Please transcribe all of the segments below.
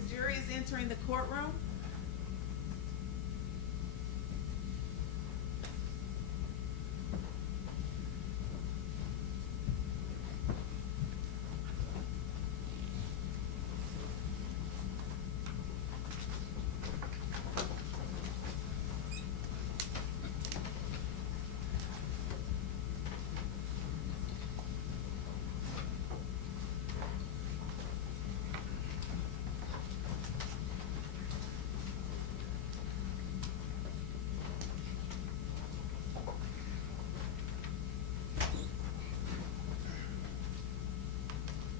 The jury is entering the courtroom.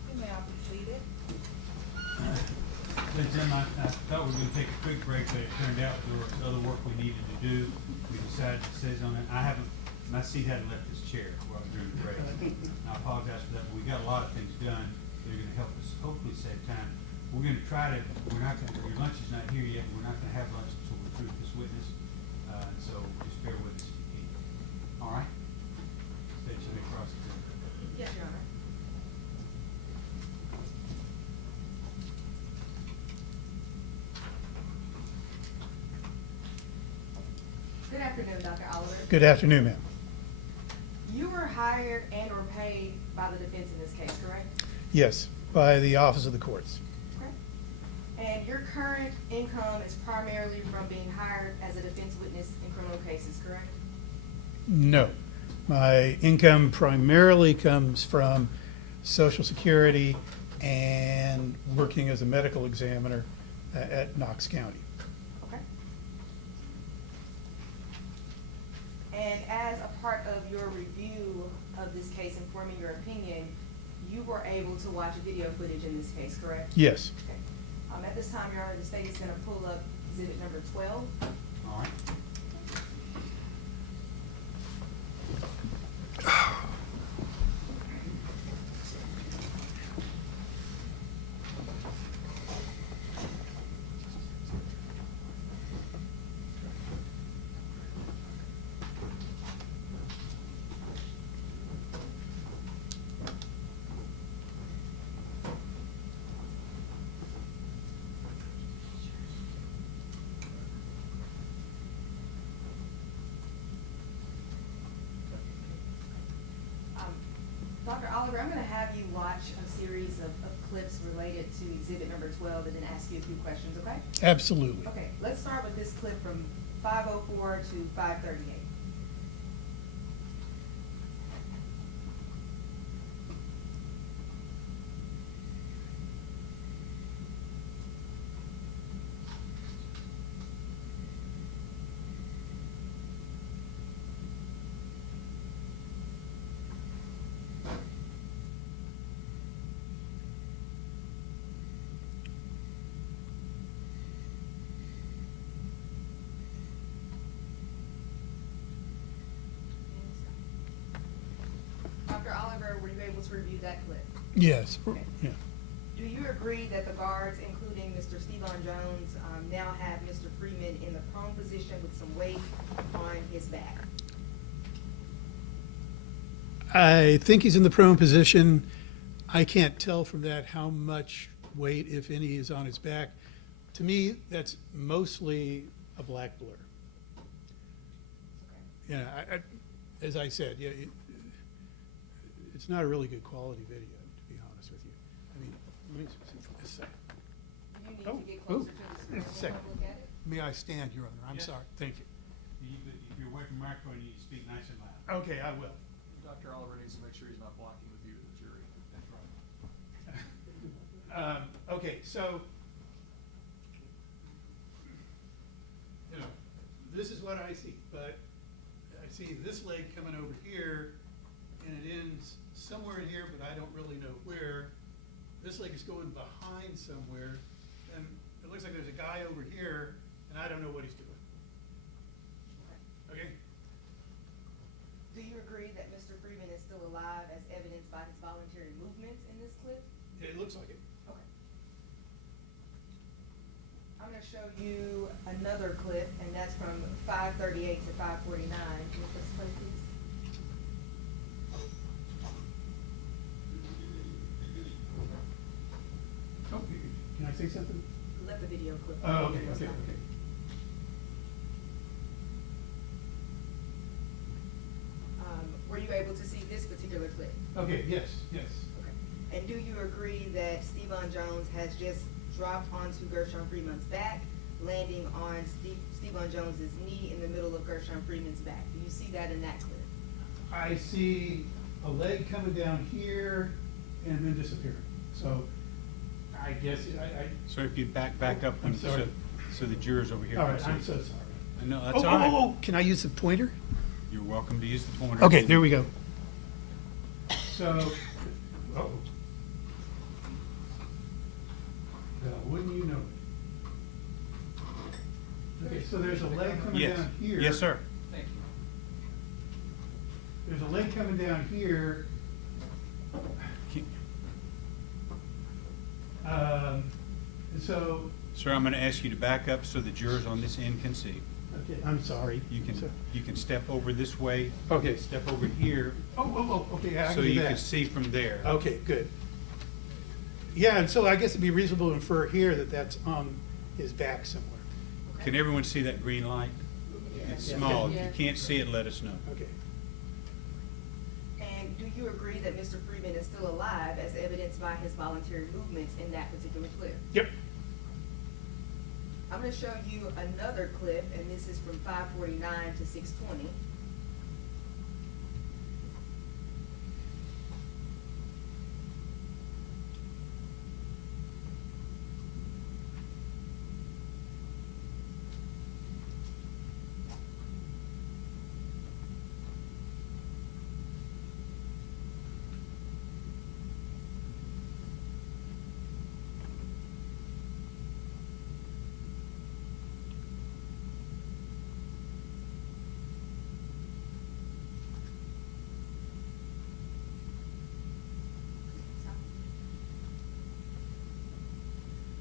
You may all be seated. Ladies and gentlemen, I thought we were gonna take a quick break, but it turned out there was other work we needed to do. We decided to sit on it. My seat hadn't left this chair while we were doing the break. I apologize for that, but we got a lot of things done. They're gonna help us hopefully save time. We're not gonna, your lunch is not here yet. We're not gonna have lunch until we're through with this witness. So just bear with us if you can. All right? State your name across the board. Yes, Your Honor. Good afternoon, Dr. Oliver. Good afternoon, ma'am. You were hired and or paid by the defense in this case, correct? Yes, by the Office of the Courts. Okay. And your current income is primarily from being hired as a defense witness in criminal cases, correct? No. My income primarily comes from Social Security and working as a medical examiner at Knox County. Okay. And as a part of your review of this case and forming your opinion, you were able to watch video footage in this case, correct? Yes. Okay. At this time, Your Honor, the state is gonna pull up exhibit number 12. All right? Dr. Oliver, I'm gonna have you watch a series of clips related to exhibit number 12 and then ask you a few questions, okay? Absolutely. Okay, let's start with this clip from 5:04 to 5:38. Dr. Oliver, were you able to review that clip? Yes. Okay. Yeah. Do you agree that the guards, including Mr. Steven Jones, now have Mr. Freeman in the prone position with some weight on his back? I think he's in the prone position. I can't tell from that how much weight, if any, is on his back. To me, that's mostly a black blur. Okay. Yeah, as I said, yeah, it's not a really good quality video, to be honest with you. I mean, let me see for a second. You need Oh, to get closer to the screen. just a second. Look at it. May I stand, Your Honor? I'm Yeah. sorry. Thank you. If you're away from the microphone, you need to speak nice and loud. Okay, I will. Dr. Oliver needs to make sure he's not blocking the view of the jury. That's right. Okay, so, you know, this is what I see, but I see this leg coming over here, and it ends somewhere in here, but I don't really know where. This leg is going behind somewhere, and it looks like there's a guy over here, and I don't know what he's doing. Okay? Do you agree that Mr. Freeman is still alive as evidenced by his voluntary movements in this clip? It looks like it. Okay. I'm gonna show you another clip, and that's from 5:38 to 5:49. Can you please play, please? Oh, can I say something? the video clip. Oh, okay. Were you able to see this particular clip? Okay, yes. Okay. And do you agree that Steven Jones has just dropped onto Gershun Freeman's back, landing on Steven Jones's knee in the middle of Gershun Freeman's back? Do you see that in that clip? I see a leg coming down here and then disappearing. So I guess So if you back up, I'm sorry. so the jurors over here all can right, see. I'm so sorry. No, that's all right. Can I use the pointer? You're welcome to use the pointer. Okay, there we go. So, wouldn't you know it? Okay, so there's a leg coming Yes, down here. yes, sir. Thank you. There's a leg coming down here. So, Sir, I'm gonna ask you to back up so the jurors on this end can see. okay, I'm sorry. You can step over this way. Okay. Step over here, Okay, I so can do you that. can see from there. Okay, good. Yeah, and so I guess it'd be reasonable to infer here that that's on his back somewhere. Can everyone see that green light? It's Yeah. small. If Yeah. you can't see it, let us know. Okay. And do you agree that Mr. Freeman is still alive as evidenced by his voluntary movements in that particular clip? Yep. I'm gonna show you another clip, and this is from 5:49 to 6:20.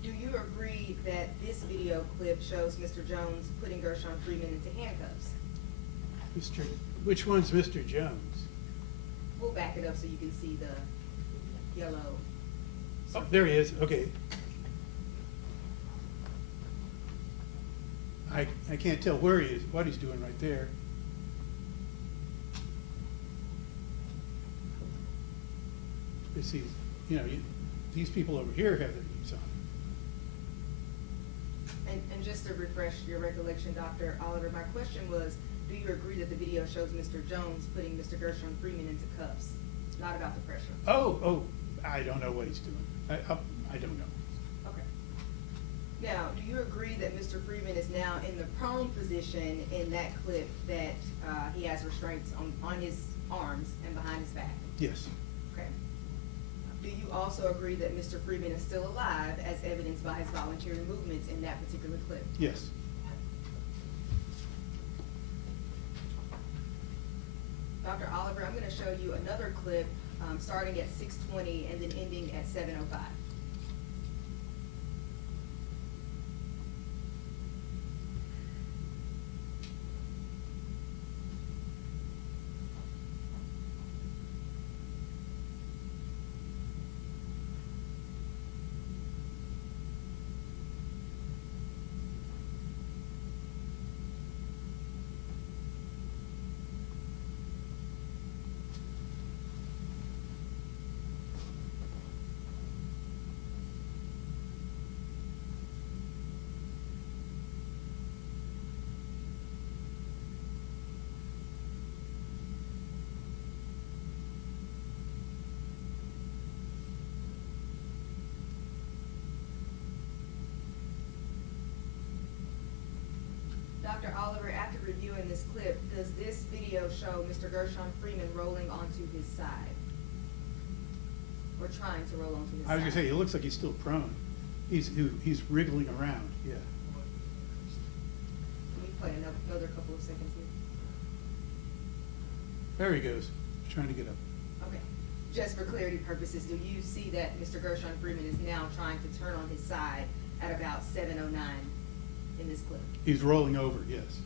Do you agree that this video clip shows Mr. Jones putting Gershun Freeman into handcuffs? Which one's Mr. Jones? We'll back it up so you can see the yellow. Oh, there he is, okay. I can't tell where he is, what he's doing right there. You see, these people over here have their knees on. And just to refresh your recollection, Dr. Oliver, my question was, do you agree that the video shows Mr. Jones putting Mr. Gershun Freeman into cuffs? Not about the pressure. Oh, I don't know what he's doing. I don't know. Okay. Now, do you agree that Mr. Freeman is now in the prone position in that clip that he has restraints on his arms and behind his back? Yes. Okay. Do you also agree that Mr. Freeman is still alive as evidenced by his voluntary movements in that particular clip? Yes. Dr. Oliver, I'm going to show you another clip starting at 6:20 and then ending at 7:05. Dr. Oliver, after reviewing this clip, does this video show Mr. Gershun Freeman rolling onto his side? Or trying to roll onto his side? I was gonna say, it looks like he's still prone. He's wriggling around, yeah. Can you play another couple of seconds here? There he goes, he's trying to get up. Okay. Just for clarity purposes, do you see that Mr. Gershun Freeman is now trying to turn on his side at about 7:09 in this clip? He's rolling over, yes.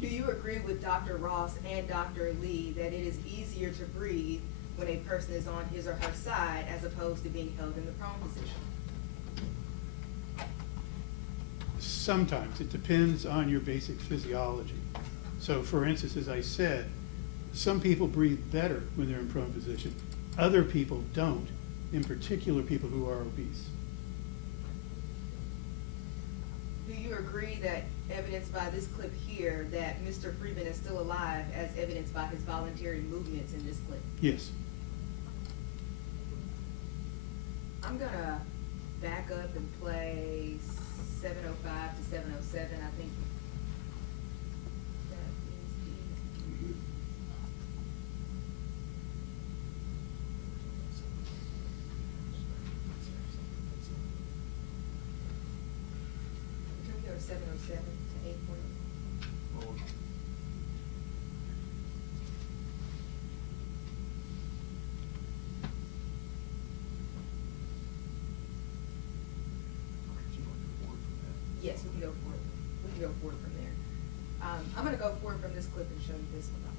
Do you agree with Dr. Ross and Dr. Lee that it is easier to breathe when a person is on his or her side as opposed to being held in the prone position? Sometimes, it depends on your basic physiology. So for instance, as I said, some people breathe better when they're in prone position. Other people don't, in particular people who are obese. Do you agree that evidenced by this clip here, that Mr. Freeman is still alive as evidenced by his voluntary movements in this clip? Yes. I'm gonna back up and play 7:05 to 7:07, I think. That is the. Can we go to 7:07 to 8:40? Well, Yes, we can go forward. We can go forward from there. I'm gonna go forward from this clip and show you this one, Doctor.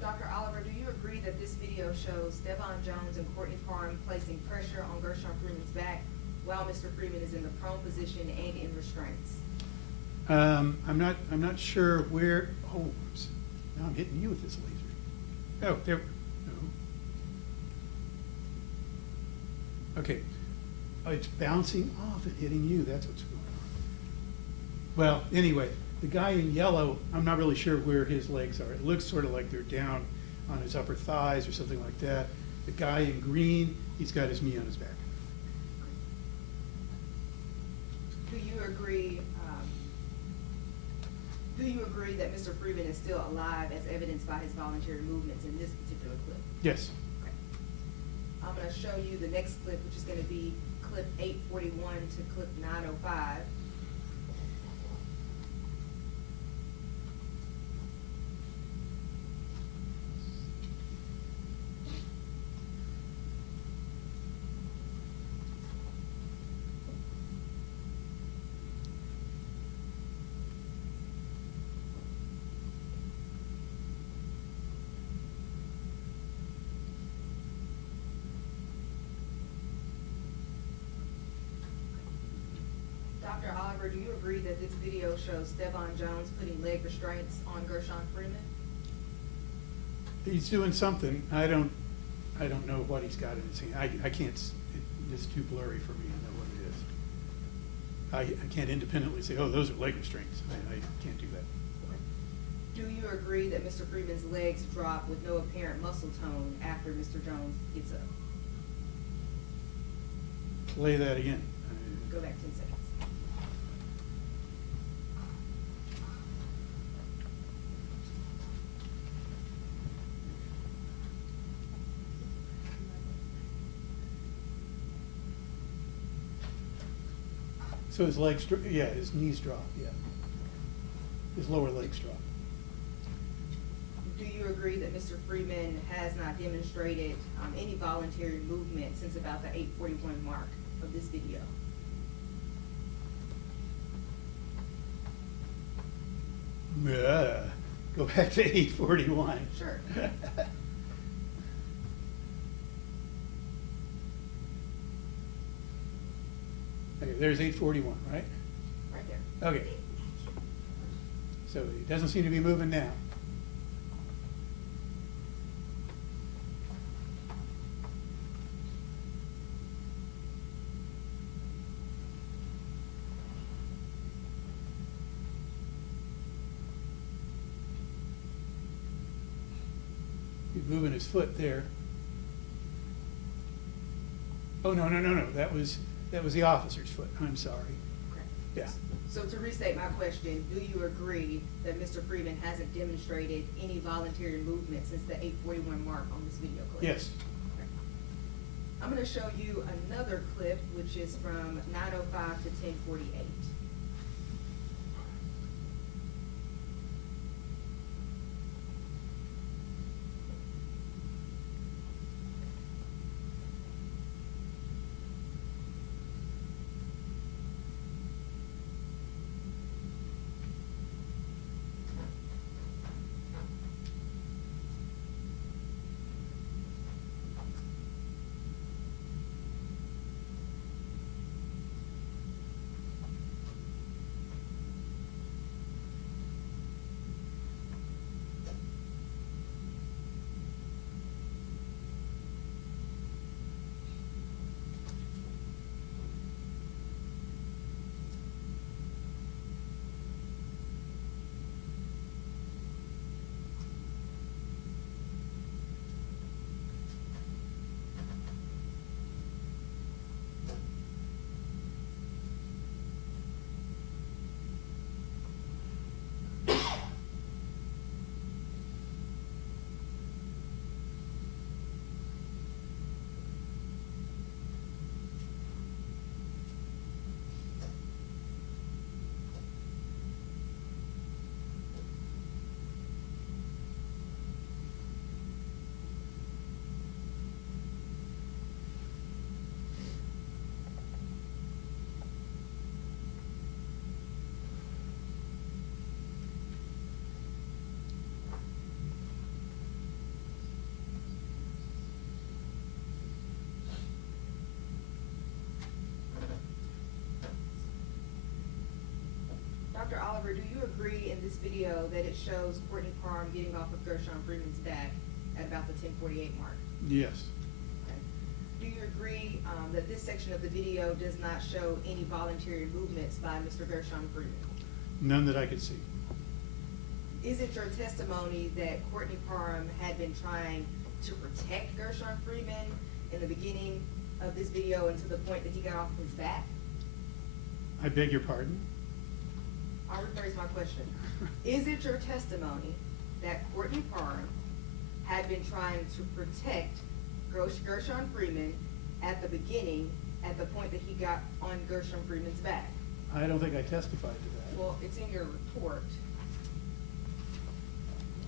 Dr. Oliver, do you agree that this video shows Devon Jones and Courtney Parham placing pressure on Gershun Freeman's back while Mr. Freeman is in the prone position and in restraints? I'm not sure where, now I'm hitting you with this laser. Oh, there, no. Okay, oh, it's bouncing off and hitting you, that's what's going on. Well, anyway, the guy in yellow, I'm not really sure where his legs are. It looks sort of like they're down on his upper thighs or something like that. The guy in green, he's got his knee on his back. Do you agree that Mr. Freeman is still alive as evidenced by his voluntary movements in this particular clip? Yes. Okay. I'm gonna show you the next clip, which is gonna be clip 841 to clip 905. Dr. Oliver, do you agree that this video shows Devon Jones putting leg restraints on Gershun Freeman? He's doing something. I don't know what he's got in his hand. I can't, it's too blurry for me to know what it is. I can't independently say, oh, those are leg restraints. I can't do that. Do you agree that Mr. Freeman's legs drop with no apparent muscle tone after Mr. Jones gets up? Play that again. Go back 10 seconds. So his legs, yeah, his knees drop, yeah. His lower legs drop. Do you agree that Mr. Freeman has not demonstrated any voluntary movement since about the 8:41 mark of this video? Go back to 841. Sure. Okay, there's 841, right? Right there. Okay. So it doesn't seem to be moving now. He's moving his foot there. Oh, no, no, no, no, that was the officer's foot, I'm sorry. Okay. Yeah. So to restate my question, do you agree that Mr. Freeman hasn't demonstrated any voluntary movement since the 841 mark on this video clip? Yes. Okay. I'm gonna show you another clip, which is from 9:05 to 10:48. Dr. Oliver, do you agree in this video that it shows Courtney Parham getting off of Gershun Freeman's back at about the 10:48 mark? Yes. Okay. Do you agree that this section of the video does not show any voluntary movements by Mr. Gershun Freeman? None that I could see. Is it your testimony that Courtney Parham had been trying to protect Gershun Freeman in the beginning of this video and to the point that he got off his back? I beg your pardon? I'll rephrase my question. Is it your testimony that Courtney Parham had been trying to protect Gershun Freeman at the beginning, at the point that he got on Gershun Freeman's back? I don't think I testified to that. Well, it's in your report.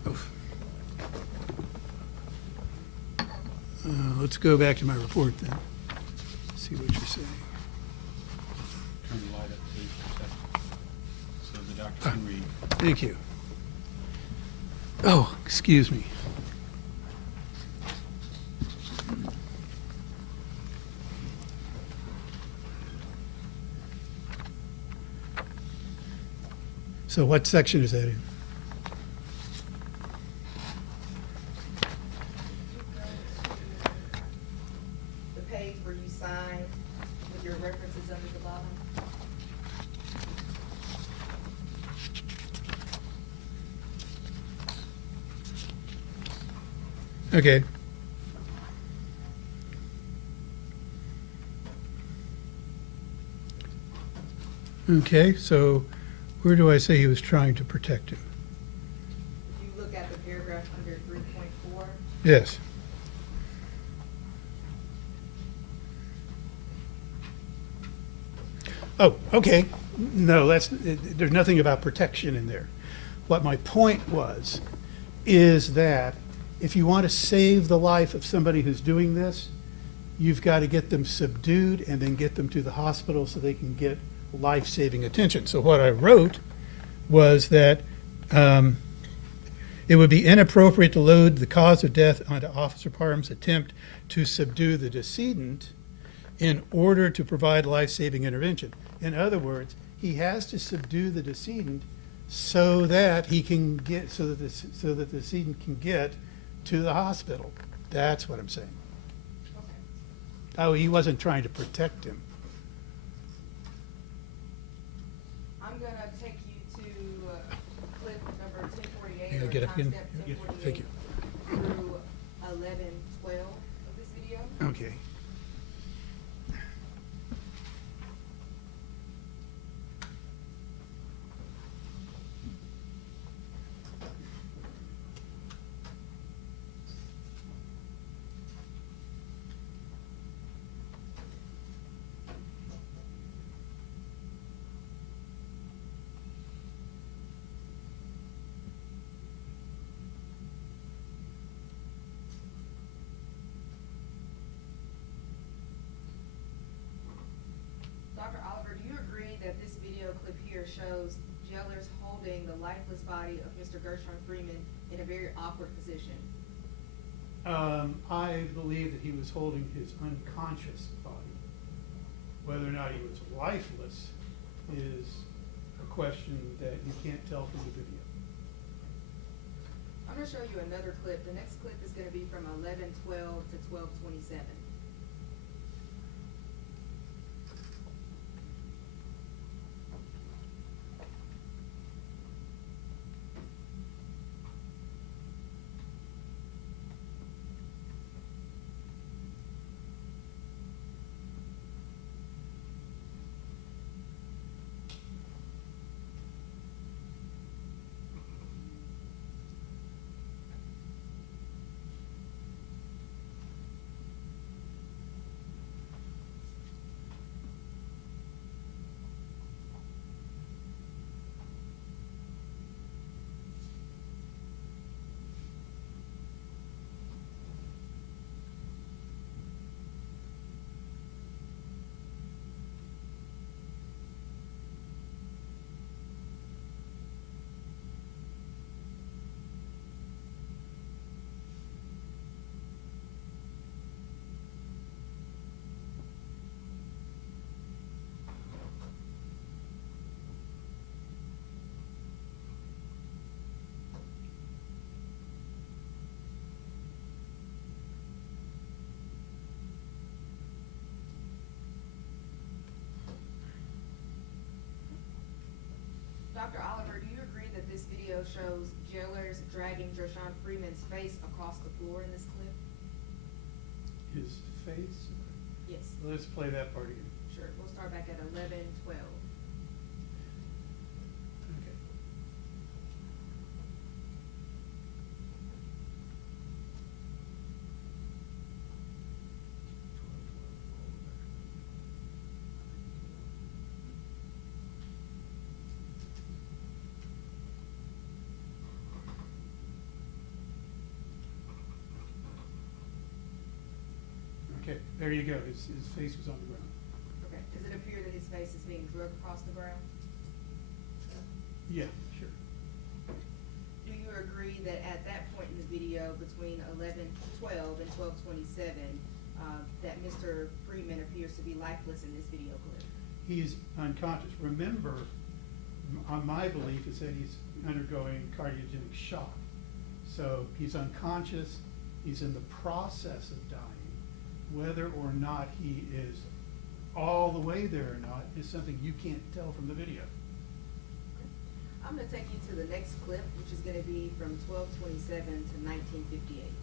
Oof. Let's go back to my report then. See what you're saying. Turn the light up, please, for a second, so the doctor can read. Thank you. Oh, excuse me. So what section is that in? The page where you sign with your references under the bottom. Okay. Okay, so where do I say he was trying to protect him? If you look at the paragraph under 3.4, Yes. Oh, okay. No, there's nothing about protection in there. What my point was, is that if you want to save the life of somebody who's doing this, you've got to get them subdued and then get them to the hospital so they can get life-saving attention. So what I wrote was that It would be inappropriate to load the cause of death onto Officer Parham's attempt to subdue the decedent in order to provide life-saving intervention. In other words, he has to subdue the decedent so that he can get, so that the decedent can get to the hospital. That's what I'm saying. Okay. Oh, he wasn't trying to protect him. I'm gonna take you to clip number 1048. You or gonna get up again? timestamp Yes, 1048 thank you. Through 11:12 of this video. Okay. Dr. Oliver, do you agree that this video clip here shows jailers holding the lifeless body of Mr. Gershun Freeman in a very awkward position? I believe that he was holding his unconscious body. Whether or not he was lifeless is a question that you can't tell from the video. I'm gonna show you another clip. The next clip is gonna be from 11:12 to 12:27. Dr. Oliver, do you agree that this video shows jailers dragging Gershun Freeman's face across the floor in this clip? His face? Yes. Let's play that part again. Sure. We'll start back at 11:12. Okay. Okay, there you go. His face was on the ground. Okay. Does it appear that his face is being dragged across the ground? Yeah, sure. Do you agree that at that point in the video, between 11:12 and 12:27, that Mr. Freeman appears to be lifeless in this video clip? He's unconscious. Remember, on my belief is that he's undergoing cardiogenic shock. So he's unconscious, he's in the process of dying. Whether or not he is all the way there or not is something you can't tell from the video. I'm gonna take you to the next clip, which is gonna be from 12:27 to 19:58.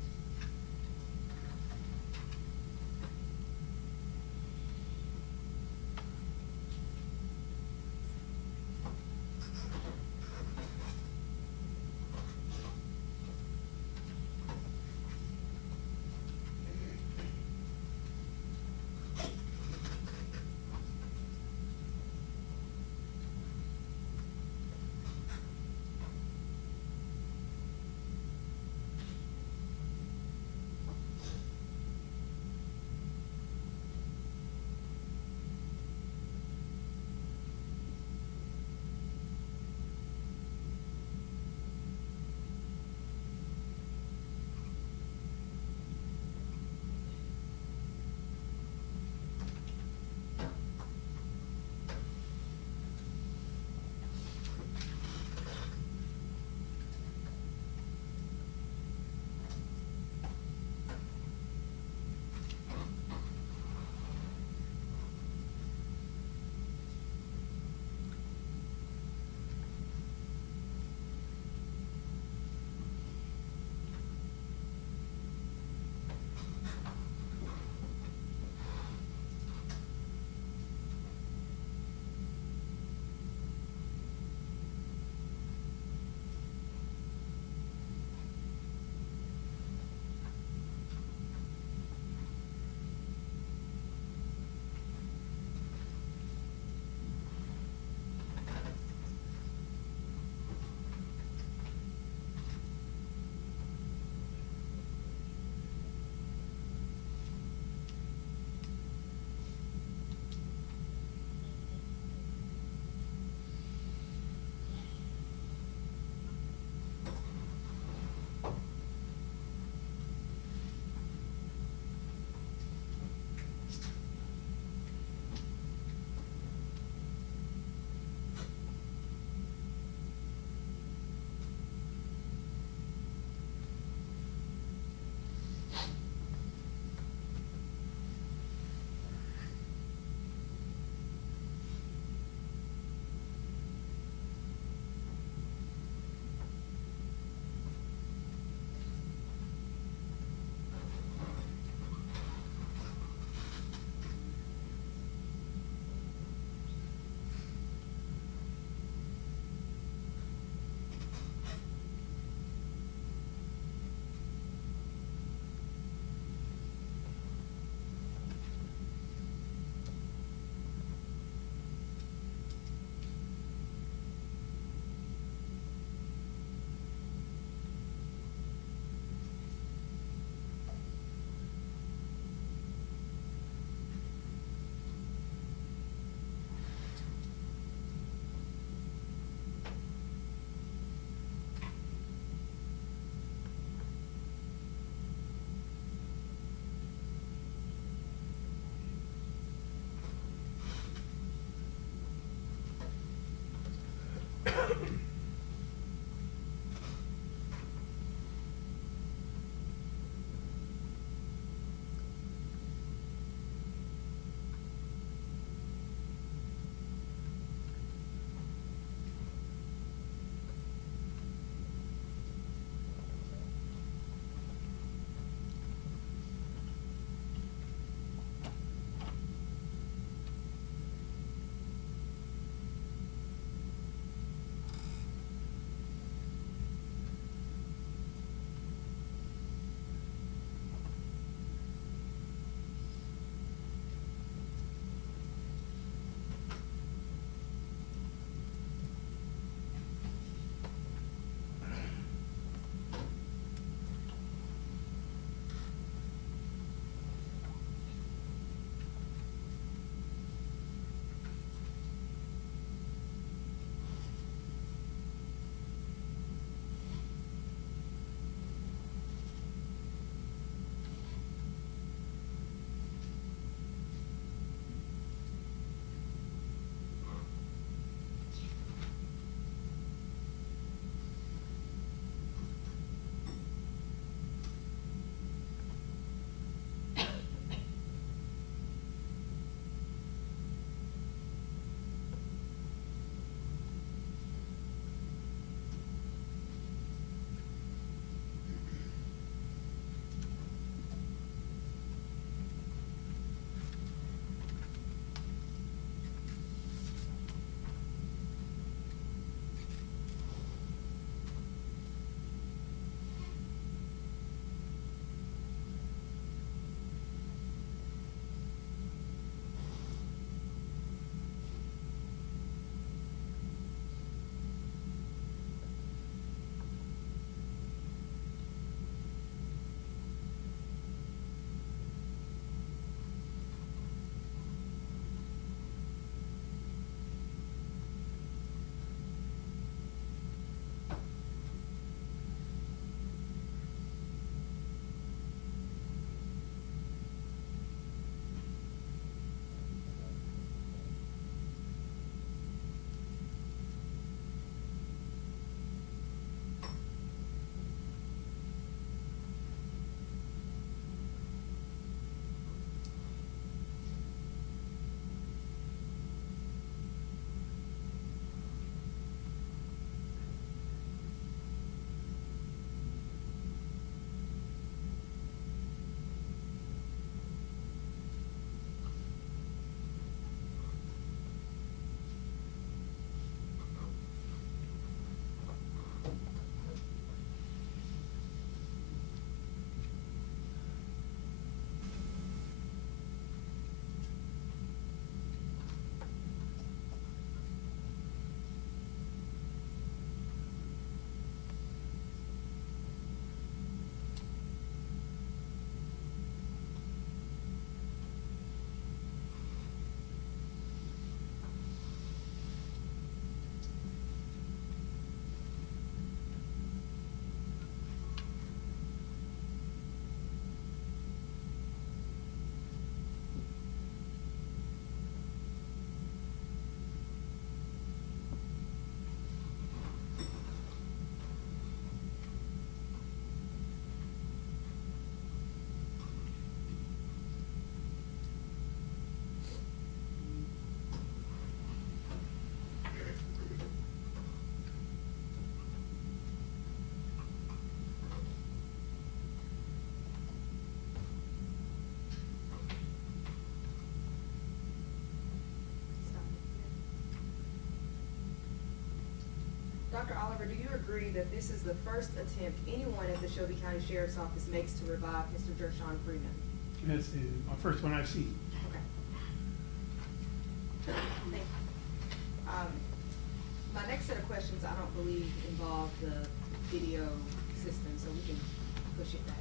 Dr. Oliver, do you agree that this is the first attempt anyone at the Shelby County Sheriff's Office makes to revive Mr. Gershun Freeman? That's my first one I've seen. Okay. Thank you. My next set of questions, I don't believe involve the video system, so we can push it back.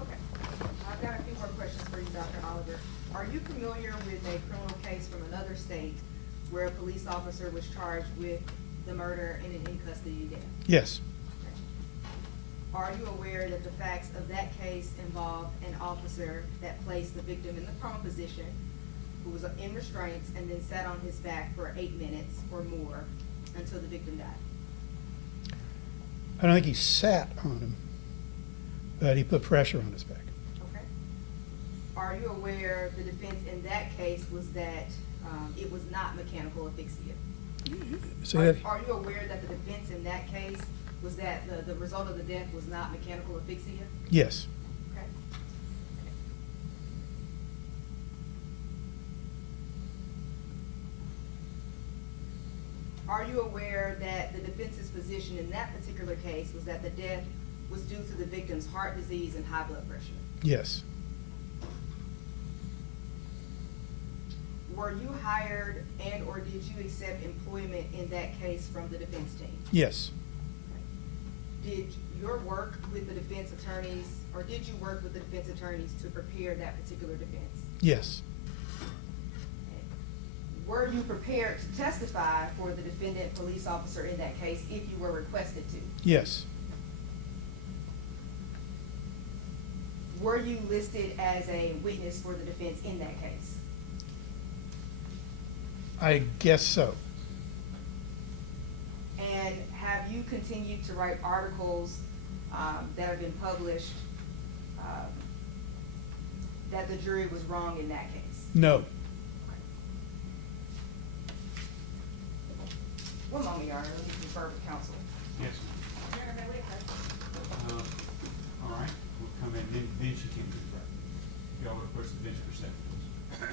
Okay. I've got a few more questions for you, Dr. Oliver. Are you familiar with a criminal case from another state where a police officer was charged with the murder and an in-custody death? Yes. Are you aware that the facts of that case involved an officer that placed the victim in the prone position, who was in restraints, and then sat on his back for 8 minutes or more until the victim died? I don't think he sat on him, but he put pressure on his back. Okay. Are you aware the defense in that case was that it was not mechanical asphyxia? So that, Are you aware that the defense in that case was that the result of the death was not mechanical asphyxia? yes, Okay. Are you aware that the defense's position in that particular case was that the death was due to the victim's heart disease and high blood pressure? yes, Were you hired and or did you accept employment in that case from the defense team? yes, Did your work with the defense attorneys, or did you work with the defense attorneys to prepare that particular defense? yes, Were you prepared to testify for the defendant police officer in that case if you were requested to? yes, Were you listed as a witness for the defense in that case? I guess so. And have you continued to write articles that have been published that the jury was wrong in that case? No. One moment, Your Honor, let me confer with counsel. Yes, ma'am. All right, we'll come in, then she can do that. Y'all would push the bench for a second, please.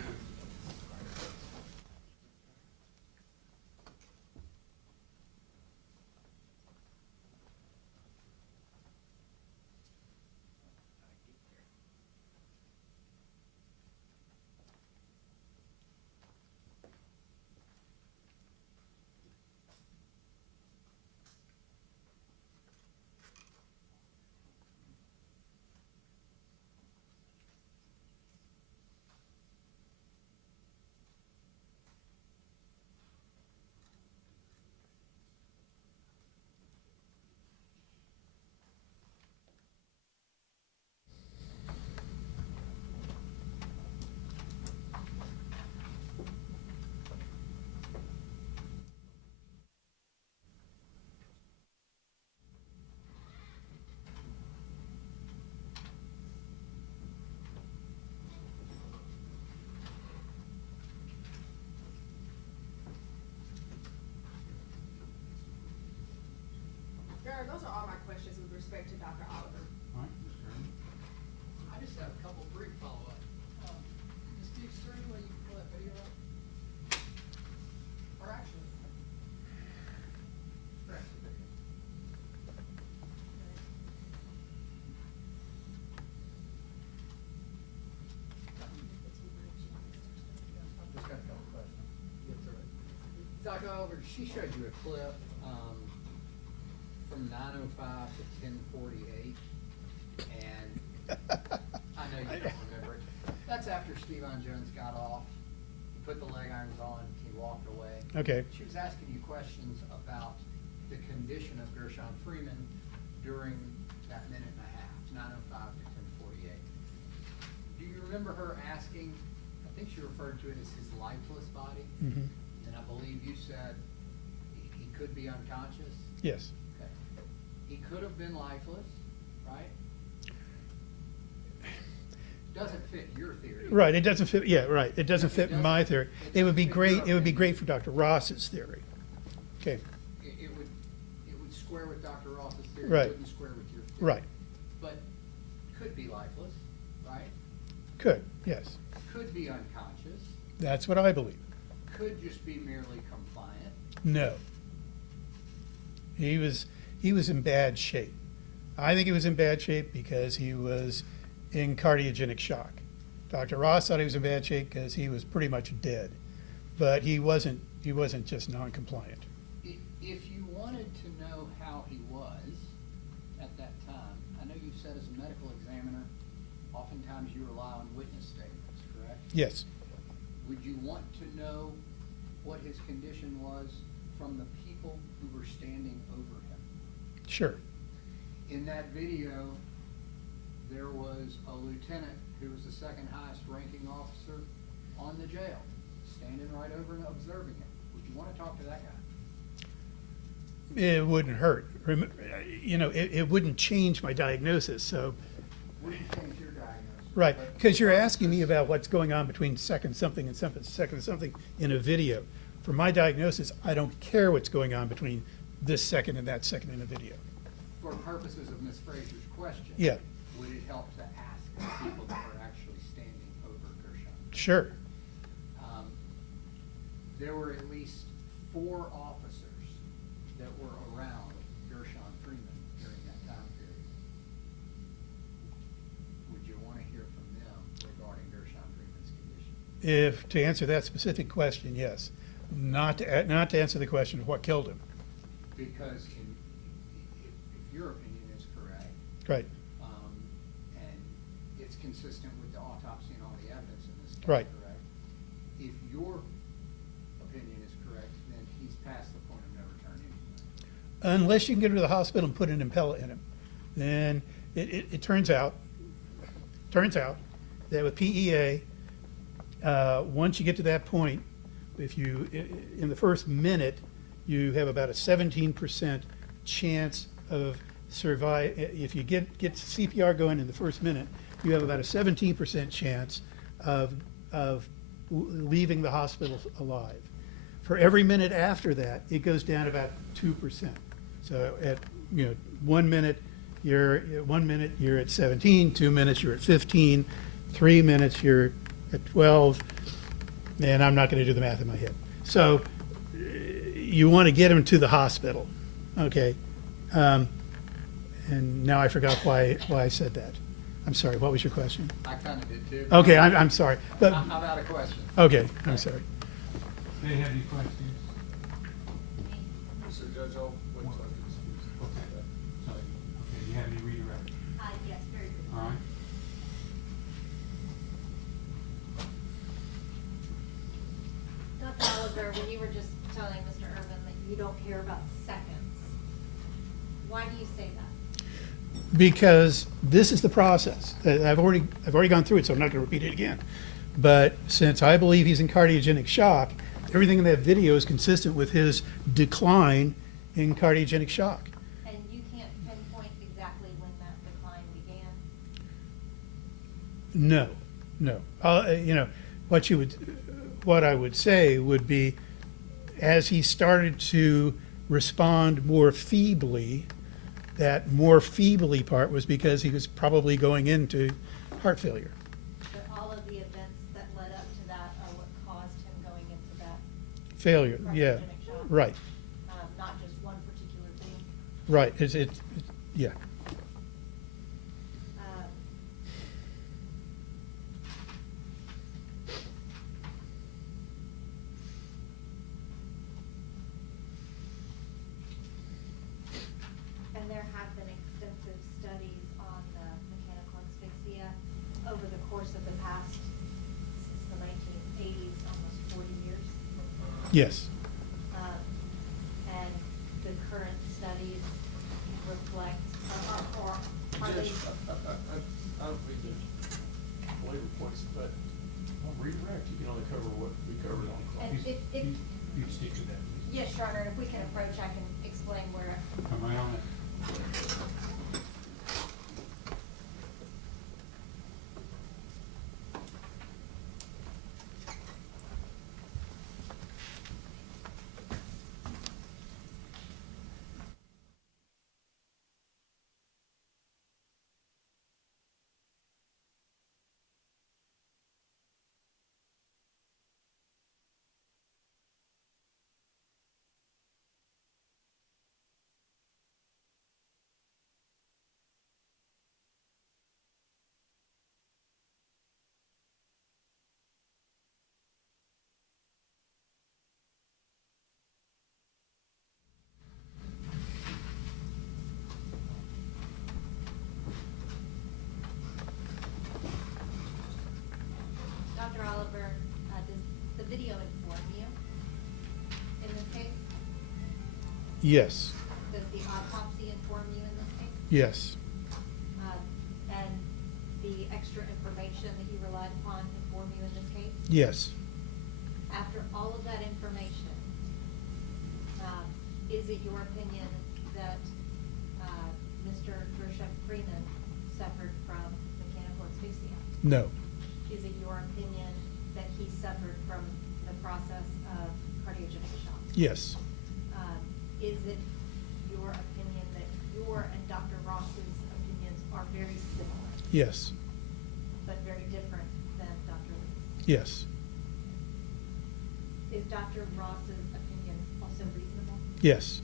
Your Honor, those are all my questions with respect to Dr. Oliver. All right, Mr. Ernie. I just have a couple brief follow-up. Ms. Dix, is there any way you can pull that video up? Or actually, scratch the video. I've just got a couple questions. Get through it. Dr. Oliver, she showed you a clip, from 9:05 to 10:48, and I know you don't remember it. That's after Steven Jones got off. He put the leg irons on, he walked away. Okay. She was asking you questions about the condition of Gershun Freeman during that minute and a half, 9:05 to 10:48. Do you remember her asking, I think she referred to it as his lifeless body? Mhm. And I believe you said he could be unconscious? Yes. Okay. He could have been lifeless, right? Doesn't fit your theory. Right, it doesn't fit, yeah, right, it doesn't It fit doesn't- my theory. it It would be doesn't fit your great, it would be opinion. great for Dr. Ross's theory. Okay, It would square with Dr. Ross's theory, Right. it wouldn't square with your theory. right. Yes, could be unconscious, that's what I believe. could just be merely compliant. No. He was in bad shape. I think he was in bad shape because he was in cardiogenic shock. Dr. Ross thought he was in bad shape because he was pretty much dead, but he wasn't just non-compliant. If you wanted to know how he was at that time, I know you said as a medical examiner, oftentimes you rely on witness statements, correct? Yes, Would you want to know what his condition was from the people who were standing over him? sure. In that video, there was a lieutenant who was the second highest ranking officer on the jail, standing right over and observing him. Would you want to talk to that guy? It wouldn't hurt. It wouldn't change my diagnosis, so, Would you change your diagnosis? right, But- because you're asking me about what's going on between second something and second something in a video. For my diagnosis, I don't care what's going on between this second and that second in a video. For purposes of Ms. Fraser's question. Yeah. Would it help to ask the people that are actually standing over Gershon? Sure. There were at least 4 officers that were around Gershun Freeman during that time period. Would you want to hear from them regarding Gershun Freeman's condition? To answer that specific question, yes. Not to answer the question of what killed him. Because if your opinion is correct, Right, and it's consistent with the autopsy and all the evidence in this case, Right. correct? If your opinion is correct, then he's past the point of no return anyway. unless you can get him to the hospital and put an impella in him. Then it turns out that with PEA, once you get to that point, in the first minute, you have about a 17% chance of survive. If you get CPR going in the first minute, you have about a 17% chance of leaving the hospital alive. For every minute after that, it goes down about 2%. So at 1 minute, you're at 17, 2 minutes you're at 15, 3 minutes you're at 12, and I'm not going to do the math in my head. So you want to get him to the hospital, okay? And now I forgot why I said that. I'm sorry. What was your question? I kind of did too. Okay, I'm sorry, but I'm out of questions. okay, I'm sorry. Do you have any questions? So Judge, I'll wait till I get excused. Okay. Okay, do you have any redirect? Yes, very good. All right. Dr. Oliver, when you were just telling Mr. Irvin that you don't care about seconds, why do you say that? Because this is the process. I've already gone through it, so I'm not going to repeat it again. But since I believe he's in cardiogenic shock, everything in that video is consistent with his decline in cardiogenic shock. And you can't pinpoint exactly when that decline began? No. What I would say would be, as he started to respond more feebly, that more feebly part was because he was probably going into heart failure. But all of the events that led up to that are what caused him going into that Failure, yeah, cardiogenic shock? right, Not just one particular thing? right, yeah. Um, And there have been extensive studies on the mechanical asphyxia over the course of the past, since the 1980s, almost 40 years. Yes, And the current studies reflect, or are they? Judge, I don't mean to belabor points, but on redirect, you can only cover what we covered on call. And if, You stick to that, please. yes, Your Honor, and if we can approach, I can explain where. Come right on it. Yes, Does the autopsy inform you in this case? yes, And the extra information that you relied upon inform you in this case? yes, After all of that information, is it your opinion that Mr. Gershun Freeman suffered from mechanical asphyxia? no, Is it your opinion that he suffered from the process of cardiogenic shock? yes, Is it your opinion that your and Dr. Ross's opinions are very similar, yes, but very different than Dr. Lee's? yes, Is Dr. Ross's opinion also reasonable? yes,